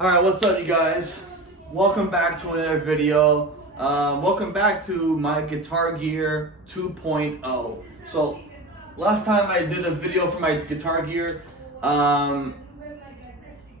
Alright, what's up you guys? Welcome back to another video. Welcome back to my Guitar Gear 2.0. So, last time I did a video for my Guitar Gear, I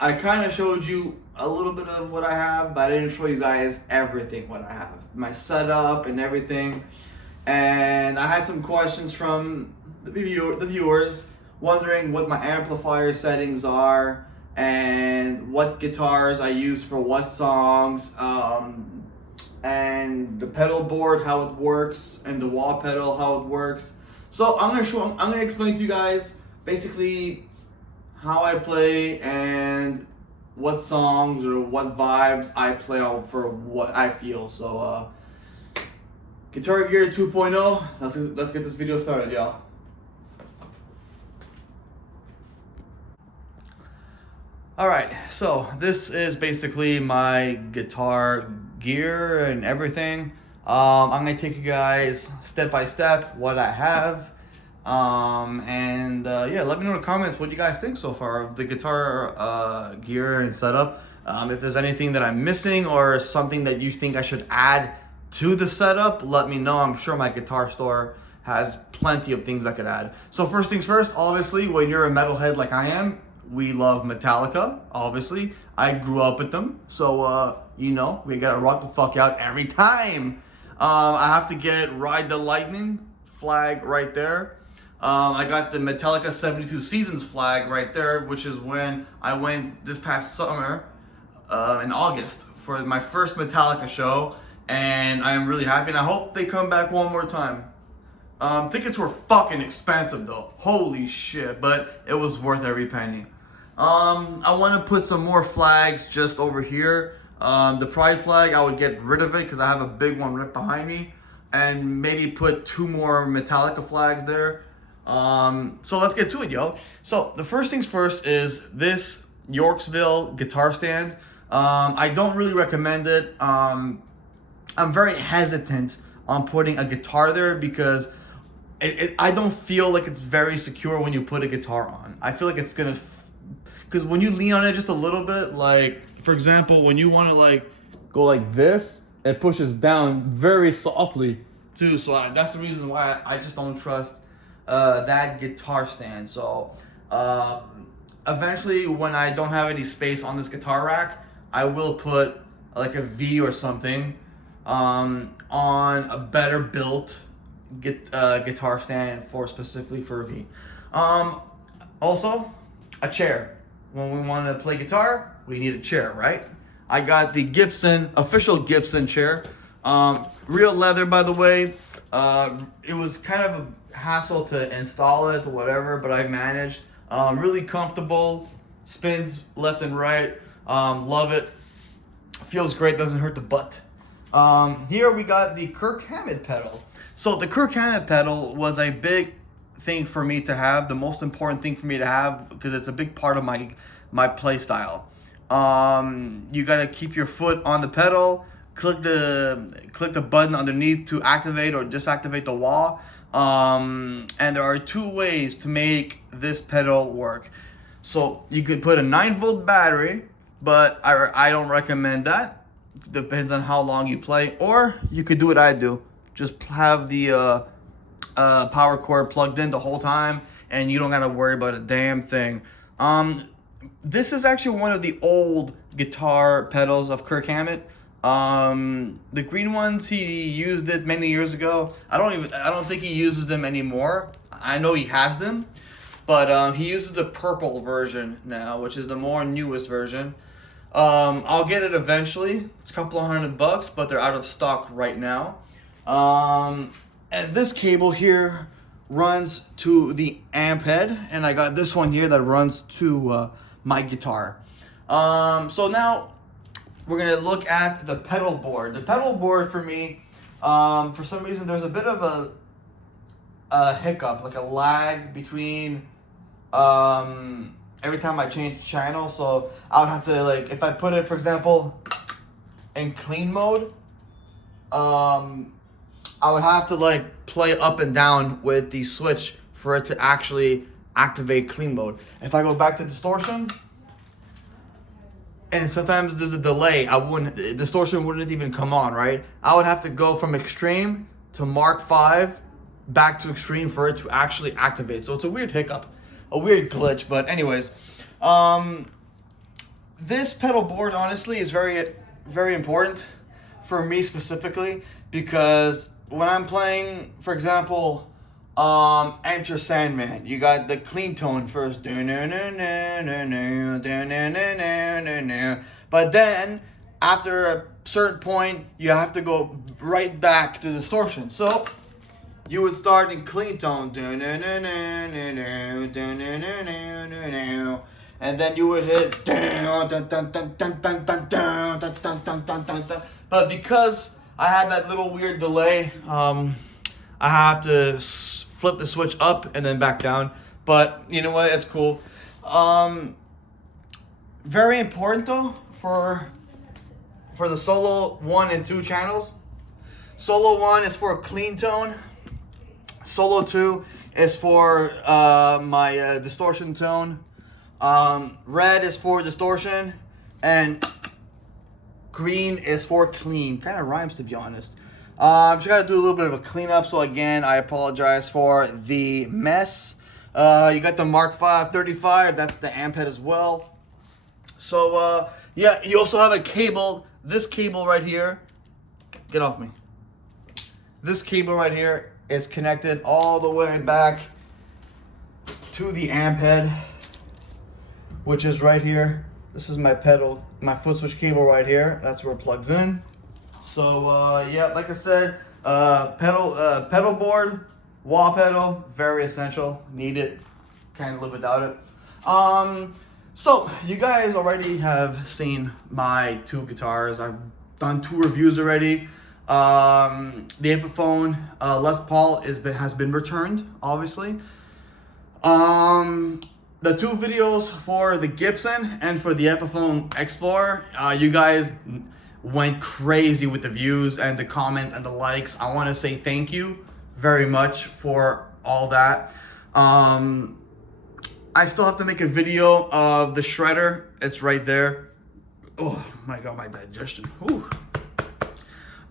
kind of showed you a little bit of what I have, but I didn't show you guys everything what I have. My setup and everything. And I had some questions from the viewers wondering what my amplifier settings are and what guitars I use for what songs, and the pedal board, how it works, and the wah pedal, how it works. So I'm gonna explain to you guys basically how I play and what songs or what vibes I play on for what I feel. So Guitar Gear 2.0, let's get this video started, y'all. Alright, so this is basically my guitar gear and everything. I'm going to take you guys step by step what I have. Yeah, let me know in the comments what you guys think so far of the guitar gear and setup. If there's anything that I'm missing or something that you think I should add to the setup, let me know. I'm sure my guitar store has plenty of things I could add. So first things first, obviously, when you're a metalhead like I am, we love Metallica, obviously. I grew up with them, so you know, we gotta rock the fuck out every time. I have to get Ride the Lightning flag right there. I got the Metallica 72 Seasons flag right there, which is when I went this past summer in August for my first Metallica show, and I am really happy, and I hope they come back one more time. Tickets were fucking expensive though, holy shit, but it was worth every penny. I want to put some more flags just over here. The pride flag, I would get rid of it because I have a big one right behind me, and maybe put 2 more Metallica flags there. So let's get to it, yo. So the first things first is this Yorksville guitar stand. I don't really recommend it. I'm very hesitant on putting a guitar there because I don't feel like it's very secure when you put a guitar on. I feel like it's gonna, because when you lean on it just a little bit, like for example, when you want to like go like this, it pushes down very softly too. So that's the reason why I just don't trust that guitar stand. So eventually, when I don't have any space on this guitar rack, I will put like a V or something on a better built guitar stand specifically for a V. Also, a chair. When we want to play guitar, we need a chair, right? I got the Gibson, official Gibson chair. Real leather, by the way. It was kind of a hassle to install it or whatever, but I managed. Really comfortable, spins left and right. Love it. Feels great, doesn't hurt the butt. Here we got the Kirk Hammett pedal. So the Kirk Hammett pedal was a big thing for me to have, the most important thing for me to have, because it's a big part of my play style. You gotta keep your foot on the pedal, click the button underneath to activate or disactivate the wah. And there are 2 ways to make this pedal work. So you could put a 9-volt battery, but I don't recommend that. Depends on how long you play, or you could do what I do. Just have the power cord plugged in the whole time, and you don't gotta worry about a damn thing. This is actually one of the old guitar pedals of Kirk Hammett. The green ones, he used it many years ago. I don't think he uses them anymore. I know he has them, but he uses the purple version now, which is the more newest version. I'll get it eventually. It's a couple of $100, but they're out of stock right now. And this cable here runs to the amp head, and I got this one here that runs to my guitar. So now we're gonna look at the pedal board. The pedal board for me, for some reason, there's a bit of a hiccup, like a lag between every time I change channel. So I would have to, like, if I put it, for example, in clean mode, I would have to like play up and down with the switch for it to actually activate clean mode. If I go back to distortion, and sometimes there's a delay. Distortion wouldn't even come on, right? I would have to go from extreme to Mark 5 back to extreme for it to actually activate. So it's a weird hiccup, a weird glitch. But anyways, this pedal board honestly is very, very important for me specifically, because when I'm playing, for example, Enter Sandman, you got the clean tone first, but then after a certain point you have to go right back to distortion. So you would start in clean tone, and then you would hit, but because I have that little weird delay, I have to flip the switch up and then back down. But you know what? It's cool. Very important though for the solo 1 and 2 channels. Solo 1 is for clean tone. Solo 2 is for my distortion tone. Red is for distortion, and green is for clean. Kind of rhymes, to be honest. I'm just gonna do a little bit of a cleanup. So again, I apologize for the mess. You got the Mark 5 35. That's the amp head as well. So yeah, you also have a cable. This cable right here. Get off me. This cable right here is connected all the way back to the amp head, which is right here. This is my pedal, my foot switch cable right here. That's where it plugs in. So yeah, like I said, pedal board, wah pedal, very essential. Need it. Can't live without it. So you guys already have seen my 2 guitars. I've done 2 reviews already. The Epiphone Les Paul has been returned, obviously. The 2 videos for the Gibson and for the Epiphone Explorer, you guys went crazy with the views and the comments and the likes. I want to say thank you very much for all that. I still have to make a video of the shredder. It's right there. Oh my god, my digestion. Whew.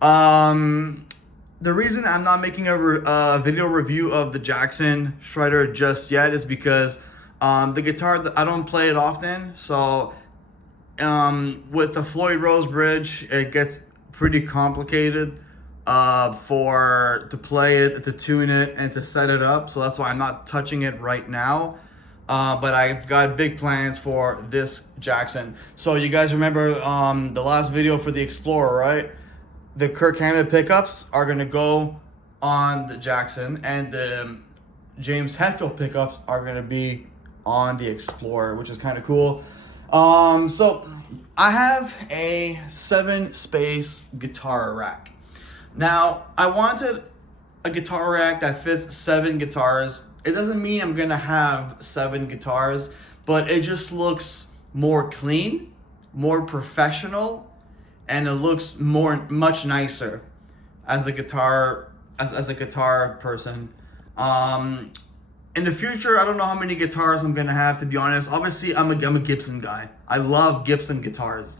The reason I'm not making a video review of the Jackson shredder just yet is because the guitar, I don't play it often. So with the Floyd Rose bridge, it gets pretty complicated to play it, to tune it, and to set it up. So that's why I'm not touching it right now. But I've got big plans for this Jackson. So you guys remember the last video for the Explorer, right? The Kirk Hammett pickups are gonna go on the Jackson, and the James Hetfield pickups are gonna be on the Explorer, which is kind of cool. So I have a 7-space guitar rack. Now I wanted a guitar rack that fits 7 guitars. It doesn't mean I'm gonna have 7 guitars, but it just looks more clean, more professional, and it looks much nicer as a guitar person. In the future, I don't know how many guitars I'm gonna have, to be honest. Obviously, I'm a Gibson guy. I love Gibson guitars.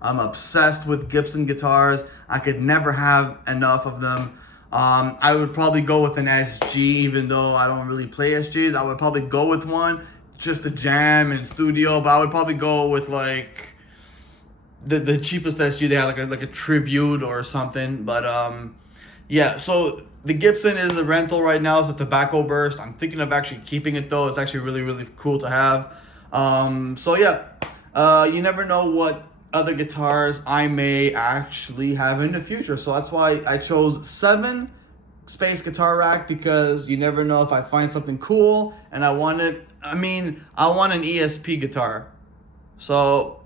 I'm obsessed with Gibson guitars. I could never have enough of them. I would probably go with an SG, even though I don't really play SGs. I would probably go with one just to jam in studio, but I would probably go with like the cheapest SG they have, like a Tribute or something. But yeah, so the Gibson is a rental right now. It's a Tobacco Burst. I'm thinking of actually keeping it though. It's actually really, really cool to have. So yeah, you never know what other guitars I may actually have in the future. So that's why I chose 7-space guitar rack, because you never know if I find something cool and I want an ESP guitar. So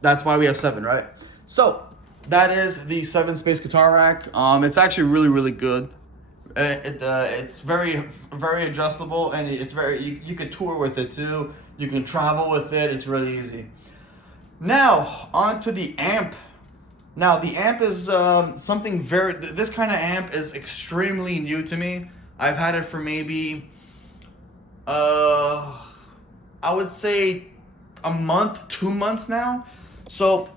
that's why we have 7, right? So that is the 7-space guitar rack. It's actually really, really good. It's very, very adjustable, and it's you can tour with it too. You can travel with it. It's really easy. Now onto the amp. Now the amp is something this kind of amp is extremely new to me. I've had it for maybe I would say a month, 2 months now. So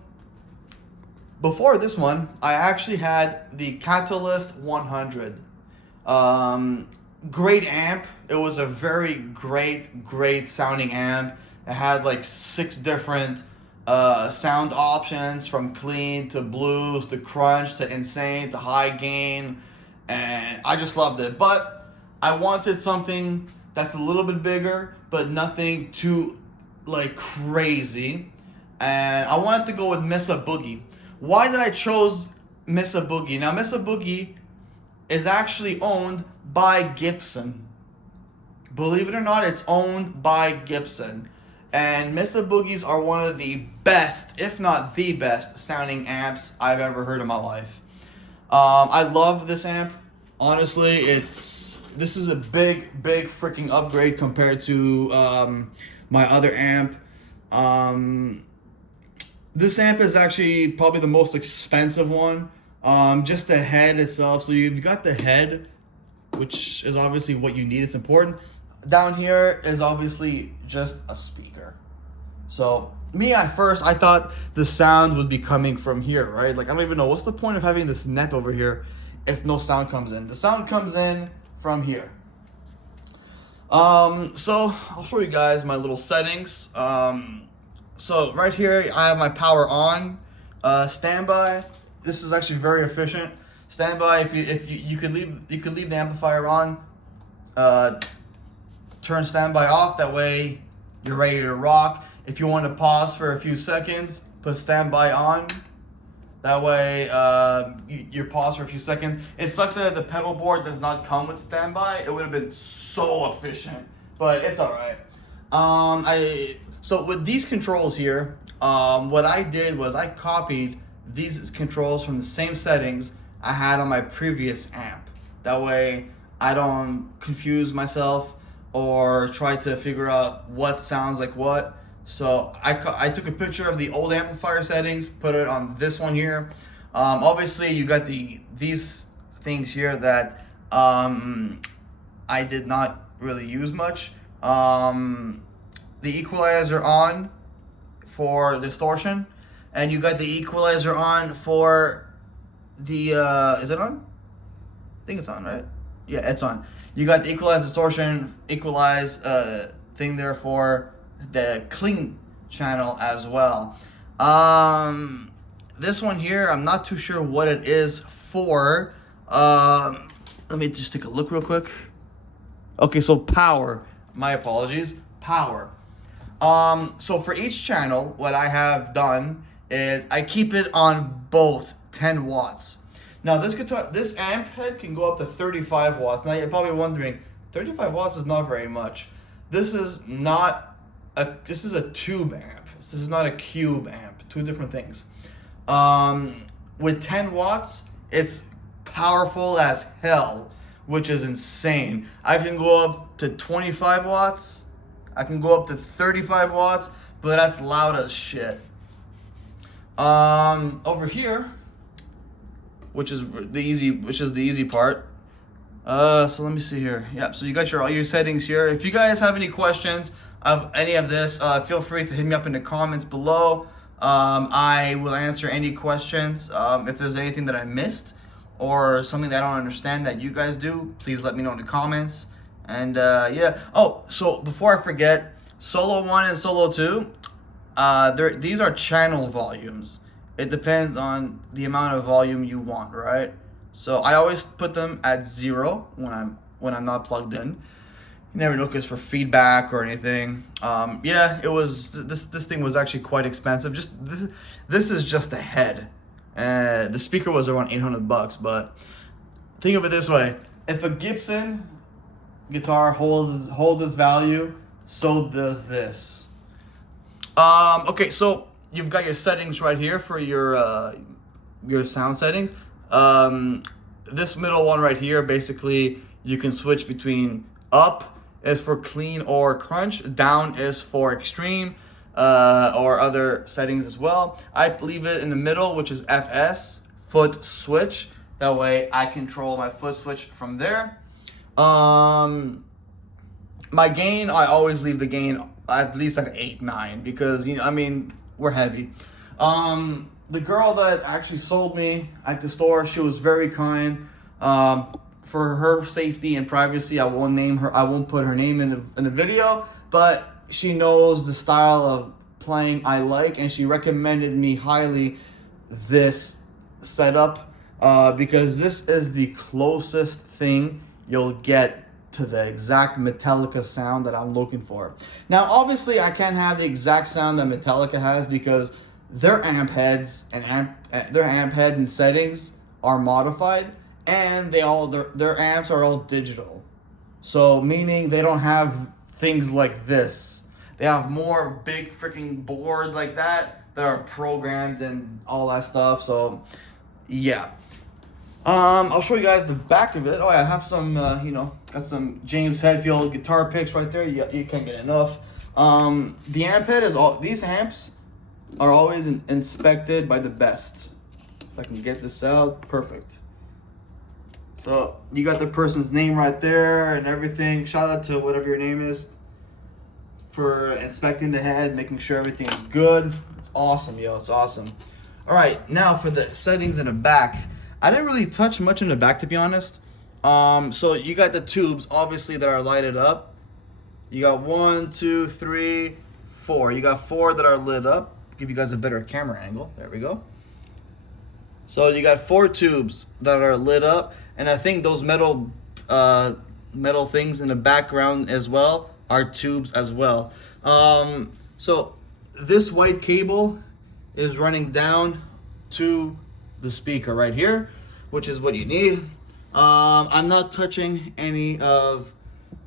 before this one, I actually had the Catalyst 100. Great amp. It was a very great sounding amp. It had like 6 different sound options, from clean to blues to crunch to insane to high gain, and I just loved it. But I wanted something that's a little bit bigger, but nothing too like crazy, and I wanted to go with Mesa Boogie. Why did I chose Mesa Boogie? Now, Mesa Boogie is actually owned by Gibson. Believe it or not, it's owned by Gibson. And Mesa Boogies are one of the best, if not the best, sounding amps I've ever heard in my life. I love this amp. Honestly, this is a big freaking upgrade compared to my other amp. This amp is actually probably the most expensive one. Just the head itself. So you've got the head, which is obviously what you need. It's important. Down here is obviously just a speaker. So me, at first, I thought the sound would be coming from here, right? Like, I don't even know what's the point of having this neck over here if no sound comes in. The sound comes in from here. So I'll show you guys my little settings. So right here I have my power on. Standby. This is actually very efficient. Standby, if you could leave the amplifier on. Turn standby off. That way you're ready to rock. If you want to pause for a few seconds, put standby on. That way you're paused for a few seconds. It sucks that the pedal board does not come with standby. It would have been so efficient, but it's all right. So with these controls here, what I did was I copied these controls from the same settings I had on my previous amp. That way I don't confuse myself or try to figure out what sounds like what. So I took a picture of the old amplifier settings, put it on this one here. Obviously you got these things here that I did not really use much. The equalizer on for distortion, and you got the equalizer on for the is it on? I think it's on, right? Yeah, it's on. You got the equalize distortion, equalize thing there for the clean channel as well. This one here, I'm not too sure what it is for. Let me just take a look real quick. Okay, so power. My apologies. Power. So for each channel, what I have done is I keep it on both 10 watts. Now this amp head can go up to 35 watts. Now you're probably wondering, 35 watts is not very much. This is a tube amp. This is not a cube amp. Two different things. With 10 watts, it's powerful as hell, which is insane. I can go up to 25 watts. I can go up to 35 watts, but that's loud as shit. Over here, which is the easy part. So let me see here. Yep. So you got all your settings here. If you guys have any questions of any of this, feel free to hit me up in the comments below. I will answer any questions. If there's anything that I missed or something that I don't understand that you guys do, please let me know in the comments. And yeah. Oh, so before I forget, Solo 1 and Solo 2, these are channel volumes. It depends on the amount of volume you want, right? So I always put them at 0 when I'm not plugged in. You never know, because for feedback or anything. Yeah, it was this thing was actually quite expensive. Just this is just the head. The speaker was around $800, but think of it this way: if a Gibson guitar holds its value, so does this. Okay, so you've got your settings right here for your sound settings. This middle one right here, basically you can switch between up is for clean or crunch, down is for extreme, or other settings as well. I leave it in the middle, which is FS, foot switch. That way I control my foot switch from there. My gain, I always leave the gain at least like 8, 9 because I mean we're heavy. The girl that actually sold me at the store, she was very kind. For her safety and privacy, I won't name her. I won't put her name in the video, but she knows the style of playing I like, and she recommended me highly this setup because this is the closest thing you'll get to the exact Metallica sound that I'm looking for. Now, obviously, I can't have the exact sound that Metallica has because their amp heads and settings are modified, and their amps are all digital. So meaning they don't have things like this. They have more big freaking boards like that are programmed and all that stuff. So yeah. I'll show you guys the back of it. Oh, I have some, got some James Hetfield guitar picks right there. You can't get enough. The amp head these amps are always inspected by the best. If I can get this out, perfect. So you got the person's name right there and everything. Shout out to whatever your name is for inspecting the head, making sure everything is good. It's awesome, yo. It's awesome. All right, now for the settings in the back. I didn't really touch much in the back, to be honest. So you got the tubes, obviously, that are lighted up. You got 1, 2, 3, 4. You got 4 that are lit up. Give you guys a better camera angle. There we go. So you got 4 tubes that are lit up, and I think those metal things in the background as well are tubes as well. So this white cable is running down to the speaker right here, which is what you need. I'm not touching any of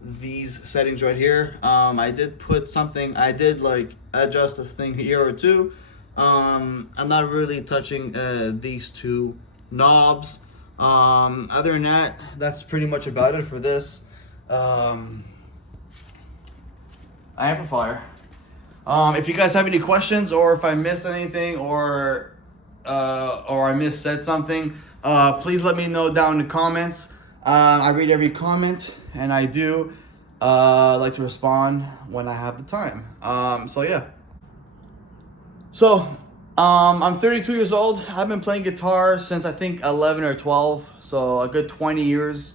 these settings right here. I did put something, I did like adjust a thing here or two. I'm not really touching these 2 knobs. Other than that, that's pretty much about it for this amplifier. If you guys have any questions, or if I missed anything, or I missaid something, please let me know down in the comments. I read every comment, and I do like to respond when I have the time. So yeah. So I'm 32 years old. I've been playing guitar since I think 11 or 12, so a good 20 years.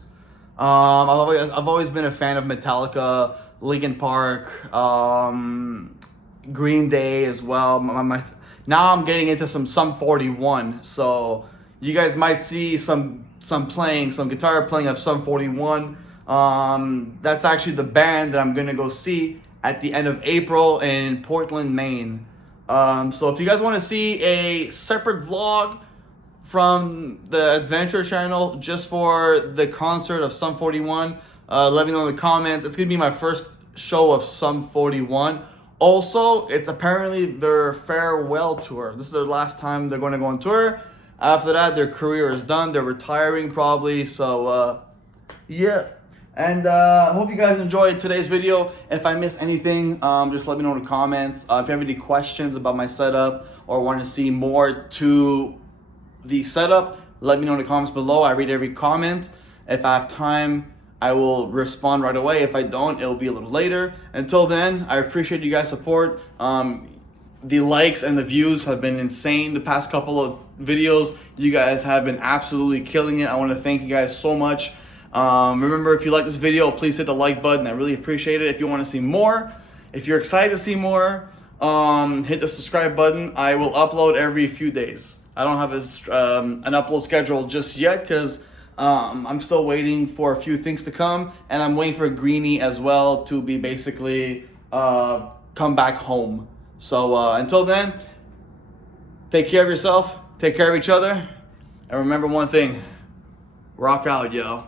I've always been a fan of Metallica, Linkin Park, Green Day as well. Now I'm getting into some 41, so you guys might see some guitar playing of Sum 41. That's actually the band that I'm gonna go see at the end of April in Portland, Maine. So if you guys want to see a separate vlog from the Adventure channel just for the concert of Sum 41, let me know in the comments. It's gonna be my first show of Sum 41. Also, it's apparently their farewell tour. This is their last time they're going to go on tour. After that, their career is done. They're retiring probably. So, yeah. And I hope you guys enjoyed today's video. If I missed anything, just let me know in the comments. If you have any questions about my setup or want to see more to the setup, let me know in the comments below. I read every comment. If I have time, I will respond right away. If I don't, it'll be a little later. Until then, I appreciate you guys' support. The likes and the views have been insane the past couple of videos. You guys have been absolutely killing it. I want to thank you guys so much. Remember, if you like this video, please hit the like button. I really appreciate it. If you want to see more, if you're excited to see more, hit the subscribe button. I will upload every few days. I don't have an upload schedule just yet because I'm still waiting for a few things to come, and I'm waiting for Greenie as well to be basically come back home. So until then, take care of yourself, take care of each other, and remember one thing, rock out, yo.